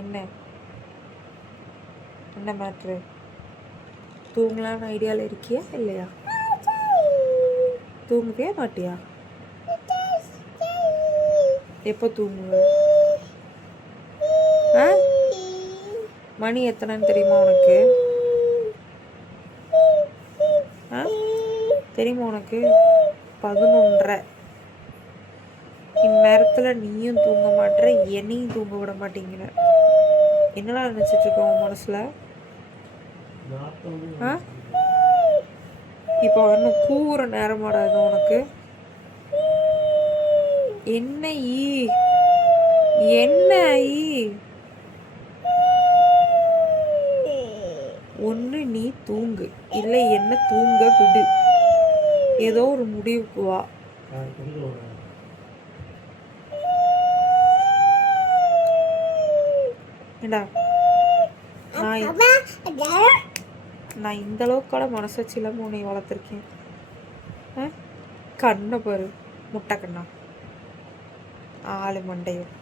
என்ன என்ன மேட்ரு? தூங்கலான்னு ஐடியாவில் இருக்கியா இல்லையா? தூங்குவியா மாட்டியா? எப்போ தூங்குவ? ஆ மணி எத்தனைன்னு தெரியுமா உனக்கு? ஆ தெரியுமா உனக்கு? 11:30. இந்நேரத்தில் நீயும் தூங்க மாட்டேற, என்னையும் தூங்க விட மாட்டேங்கிற. என்னடா நினச்சிட்ருக்க உன் மனசில்? ஆ இப்போ இன்னும் கூற நேரமாடாது உனக்கு? என்ன என்ன ஒன்று நீ தூங்கு, இல்லை என்ன தூங்க விடு. ஏதோ ஒரு முடிவுக்கு வா. ஏண்டா நான் இந்த அளவுக்கால மனசாட்சி இல்லாமல் உன்னை வளர்த்துருக்கேன். கண்ணை பாரு, முட்டை கண்ணா, ஆளு மண்டையும்.